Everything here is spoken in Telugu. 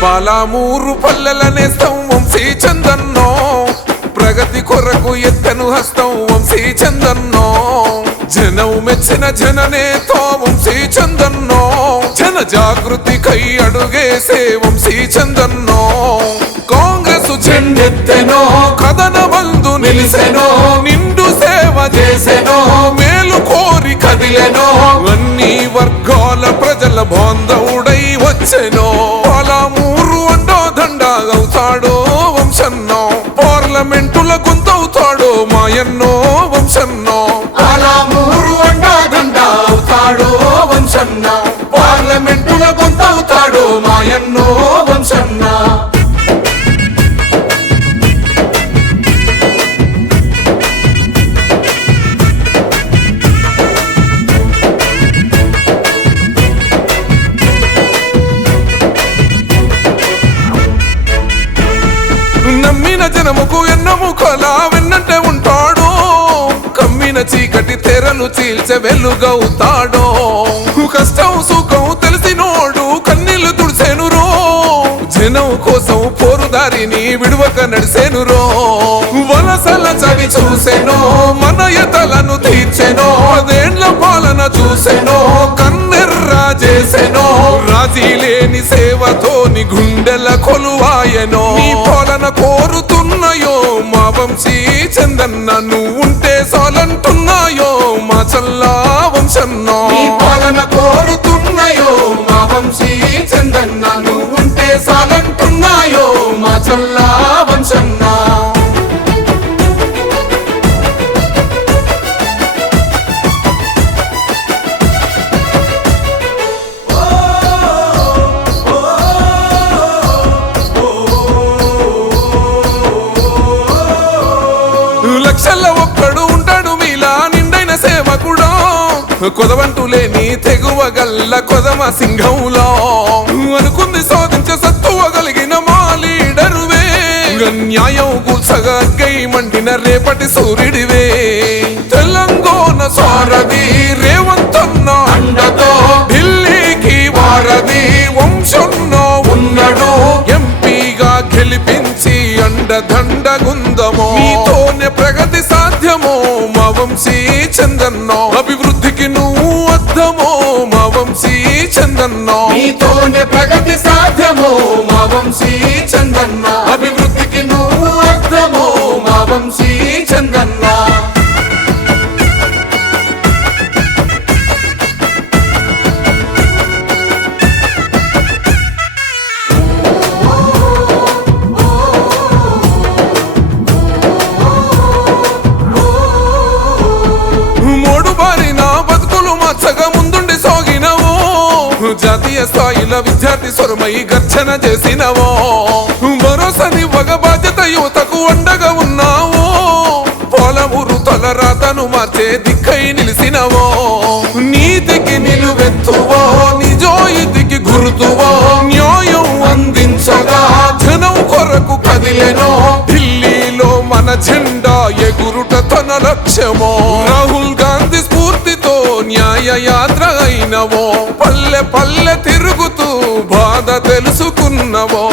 పాలమూరు పల్లెలనేస్తాం వంశీ చందన్నో, ప్రగతి కొరకు ఎత్తెను హస్తం వంశీ చందన్నో, జనం మెచ్చిన జననేతో వంశీ చందన్నో, జన జాగృతికై అడుగేసే వంశీ చందన్నో, కాంగ్రెస్ జెండెత్తెనో కథన బంధు నిలిసెనో, నిండు సేవ చేసెనో, మేలు కోరి కదిలెనో, అన్ని వర్గాల ప్రజల బాంధవుడై వచ్చెనో, పాలమూరు అండో దండాగవుతాడో వంశన్నో, పార్లమెంటుల గొంతవుతాడో మాయన్నో వంశన్నో, పాలమూరు అండో దండాగవుతాడో వంశన్నో, పార్లమెంటుల గొంతవుతాడో మాయన్నో వంశన్నో. నమ్మిన జనముకు ఎన్నముకల వెన్నంటే ఉంటాడో, కమ్మిన చీకటి తెరలు చీల్చే వెలుగవుతాడో, కష్టం సుఖం తెలిసినోడు కన్నీళ్లు తుడిసేనురో, జనం కోసం పోరుదారిని విడువక నడిసేనురో, వలసల చవి చూసెనో మనయతలను తీర్చెనో, 10 ఏళ్ల పాలన చూసెనో కన్నెర్రా చేసెనో, రాజీ లేని సేవతోని గుండెల కొలువాయనో, నీ పాలన కోరుతున్నాయో మా వంశీ చందన్న, నువ్వుంటే చాలంటున్నాయో మా చల్లా వంశన్నో, నీ పాలన కోరుతున్నాయో మా వంశీ చందన్న, నువ్వుంటే చాలంటున్నాయో మా చల్లా వంశన్నో. లక్షల్లో ఒక్కడు ఉంటాడు మీలా నిండైన సేవకుడో, కొదవంటూ లేని తెగువ గల్ల కొదమ సింహంలో, అనుకుంది సాధించ సత్తువగలిగిన మా లీడరువే, న్యాయం కూల్చగా గై మండిన రేపటి సూర్యుడివే, తెలంగాణ సారథి రేవంతన్న అండతో ఢిల్లీకి వారధి వంశన్నో ఉన్నాడు, ఎంపీగా గెలిపించి అండదండగుందమో, నీతోనే ప్రగతి సాధ్యమో మా వంశీ చందన్నో, అభివృద్ధికి నువ్వు అద్దమో మా వంశీ చందన్నో, నీతోనే ప్రగతి సాధ్యమో మా వంశీ చందన్నో, అభివృద్ధికి నువ్వు అద్దమో మా వంశీ చందన్నో. జాతీయ స్థాయిలో విద్యార్థి స్వరమై గర్జన చేసినవో, భరోసానివ్వగ బాధ్యత యువతకు అండగా ఉన్నావో, పాలమూరు తలరాతను మార్చే దిక్కై నిలిసినవో, నీతికి నిలువెత్తువో నిజాయితీకి గుర్తువో, న్యాయం అందించగా జనం కొరకు కదిలెనో, ఢిల్లీలో మన జెండా ఎగురుట తన లక్ష్యమో, రాహుల్ గాంధీ స్ఫూర్తితో న్యాయ యాత్ర అయినవో, పల్లె పల్లె తిరుగుతూ బాధ తెలుసుకున్నవో.